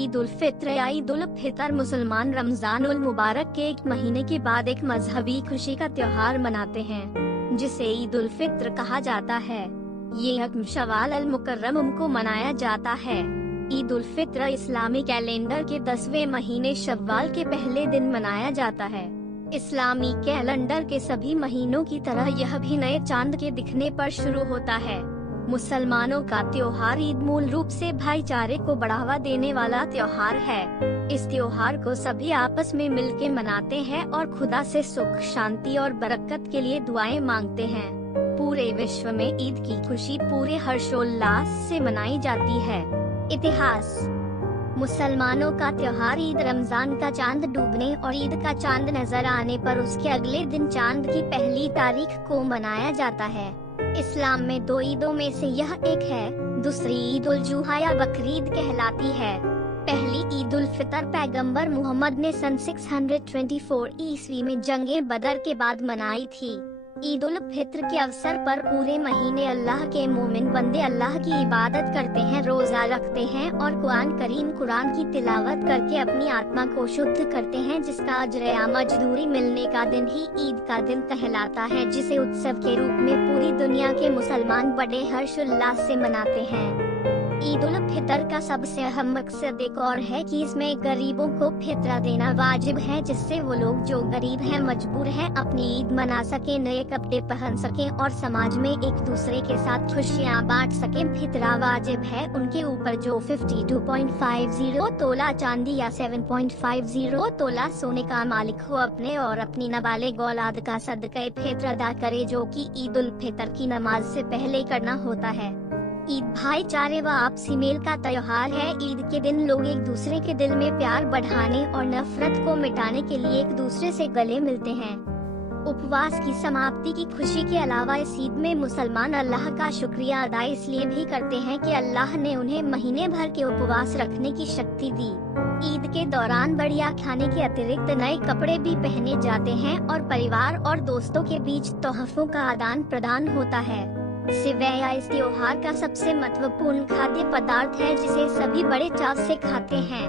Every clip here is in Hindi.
ईद उल फित्र या ईद उल फितर मुसलमान रमजान उल मुबारक के एक महीने के बाद एक मजहबी खुशी का त्योहार मनाते हैं, जिसे ईद उल फित्र कहा जाता है। ये यकम शवाल अल मुकर्रम को मनाया जाता है। ईद उल फित्र इस्लामी कैलेंडर के 10वें महीने शव्वाल के पहले दिन मनाया जाता है। इस्लामी कैलेंडर के सभी महीनों की तरह यह भी नए चांद के दिखने पर शुरू होता है। मुसलमानों का त्योहार ईद मूल रूप से भाईचारे को बढ़ावा देने वाला त्योहार है। इस त्योहार को सभी आपस में मिलकर मनाते हैं और खुदा से सुख, शांति और बरकत के लिए दुआएं मांगते हैं। पूरे विश्व में ईद की खुशी पूरे हर्षोल्लास से मनाई जाती है। इतिहास। मुसलमानों का त्योहार ईद रमजान का चांद डूबने और ईद का चांद नजर आने पर उसके अगले दिन चांद की पहली तारीख को मनाया जाता है। इस्लाम में 2 ईदों में से यह एक है। दूसरी ईद उल जुहा या बकरीद कहलाती है। पहली ईद उल फितर पैगंबर मोहम्मद ने सन 624 ईस्वी में जंगे बदर के बाद मनाई थी। ईद उल फित्र के अवसर पर पूरे महीने अल्लाह के मोमिन बंदे अल्लाह की इबादत करते हैं, रोजा रखते हैं और कुरान की तिलावत करके अपनी आत्मा को शुद्ध करते हैं, जिसका अज्र या मजदूरी मिलने का दिन ही ईद का दिन कहलाता है, जिसे उत्सव के रूप में पूरी दुनिया के मुसलमान बड़े हर्षोल्लास से मनाते हैं। ईद उल फितर का सबसे अहम मकसद एक और है कि इसमें गरीबों को फितरा देना वाजिब है, जिससे वो लोग जो गरीब हैं, मजबूर हैं, अपनी ईद मना सकें, नए कपड़े पहन सकें और समाज में एक दूसरे के साथ खुशियां बांट सकें। फितरा वाजिब है उनके ऊपर जो 52.50 तोला चांदी या 7.50 तोला सोने का मालिक हो, अपने और अपनी नाबालिग औलाद का सदका फित्र अदा करे, जो कि ईद उल फितर की नमाज से पहले करना होता है। ईद भाईचारे व आपसी मेल का त्योहार है। ईद के दिन लोग एक दूसरे के दिल में प्यार बढ़ाने और नफरत को मिटाने के लिए एक दूसरे से गले मिलते हैं। उपवास की समाप्ति की खुशी के अलावा इस ईद में मुसलमान अल्लाह का शुक्रिया अदा इसलिए भी करते हैं कि अल्लाह ने उन्हें महीने भर के उपवास रखने की शक्ति दी। ईद के दौरान बढ़िया खाने के अतिरिक्त नए कपड़े भी पहने जाते हैं और परिवार और दोस्तों के बीच तोहफों का आदान प्रदान होता है। सेवैया इस त्योहार का सबसे महत्वपूर्ण खाद्य पदार्थ है, जिसे सभी बड़े चाव से खाते हैं।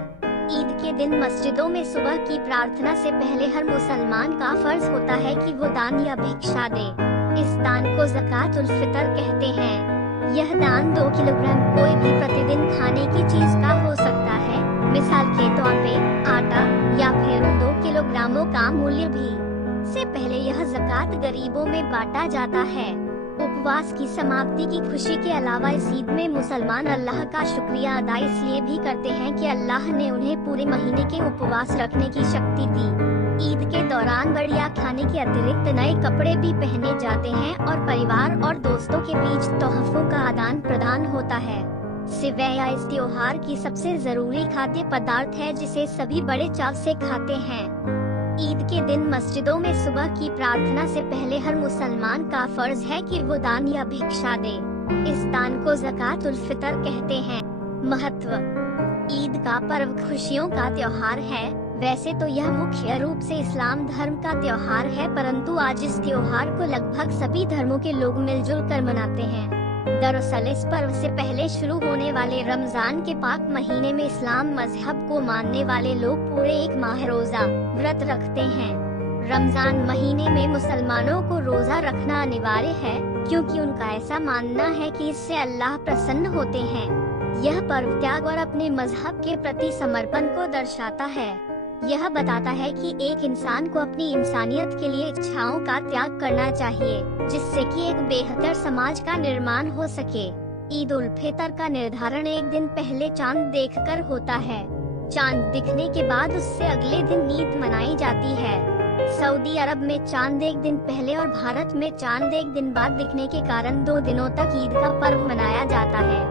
ईद के दिन मस्जिदों में सुबह की प्रार्थना से पहले हर मुसलमान का फर्ज होता है कि वो दान या भिक्षा दे। इस दान को ज़कात उल फितर कहते हैं। यह दान 2 किलोग्राम कोई भी प्रतिदिन खाने की चीज का हो सकता है, मिसाल के तौर पे आटा, या फिर 2 किलोग्रामों का मूल्य भी। से पहले यह ज़कात गरीबों में बांटा जाता है। उपवास की समाप्ति की खुशी के अलावा इस ईद में मुसलमान अल्लाह का शुक्रिया अदा इसलिए भी करते हैं कि अल्लाह ने उन्हें पूरे महीने के उपवास रखने की शक्ति दी। ईद के दौरान बढ़िया खाने के अतिरिक्त नए कपड़े भी पहने जाते हैं और परिवार और दोस्तों के बीच तोहफों का आदान प्रदान होता है। सेवैया इस त्योहार की सबसे जरूरी खाद्य पदार्थ है, जिसे सभी बड़े चाव से खाते हैं। ईद के दिन मस्जिदों में सुबह की प्रार्थना से पहले हर मुसलमान का फर्ज है कि वो दान या भिक्षा दे। इस दान को ज़कात उल फितर कहते हैं। महत्व। ईद का पर्व खुशियों का त्योहार है। वैसे तो यह मुख्य रूप से इस्लाम धर्म का त्योहार है, परंतु आज इस त्योहार को लगभग सभी धर्मों के लोग मिलजुल कर मनाते हैं। दरअसल इस पर्व से पहले शुरू होने वाले रमजान के पाक महीने में इस्लाम मजहब को मानने वाले लोग पूरे 1 माह रोजा व्रत रखते हैं। रमजान महीने में मुसलमानों को रोजा रखना अनिवार्य है, क्योंकि उनका ऐसा मानना है कि इससे अल्लाह प्रसन्न होते हैं। यह पर्व त्याग और अपने मजहब के प्रति समर्पण को दर्शाता है। यह बताता है कि एक इंसान को अपनी इंसानियत के लिए इच्छाओं का त्याग करना चाहिए, जिससे कि एक बेहतर समाज का निर्माण हो सके। ईद उल फितर का निर्धारण एक दिन पहले चांद देखकर होता है। चांद दिखने के बाद उससे अगले दिन ईद मनाई जाती है। सऊदी अरब में चांद एक दिन पहले और भारत में चांद एक दिन बाद दिखने के कारण 2 दिनों तक ईद का पर्व मनाया जाता है।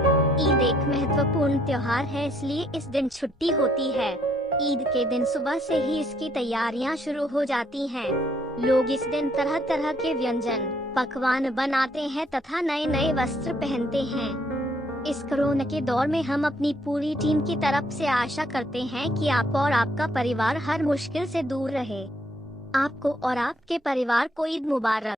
ईद एक महत्वपूर्ण त्योहार है, इसलिए इस दिन छुट्टी होती है। ईद के दिन सुबह से ही इसकी तैयारियां शुरू हो जाती हैं। लोग इस दिन तरह तरह के व्यंजन पकवान बनाते हैं तथा नए नए वस्त्र पहनते हैं। इस कोरोना के दौर में हम अपनी पूरी टीम की तरफ से आशा करते हैं कि आप और आपका परिवार हर मुश्किल से दूर रहे। आपको और आपके परिवार को ईद मुबारक।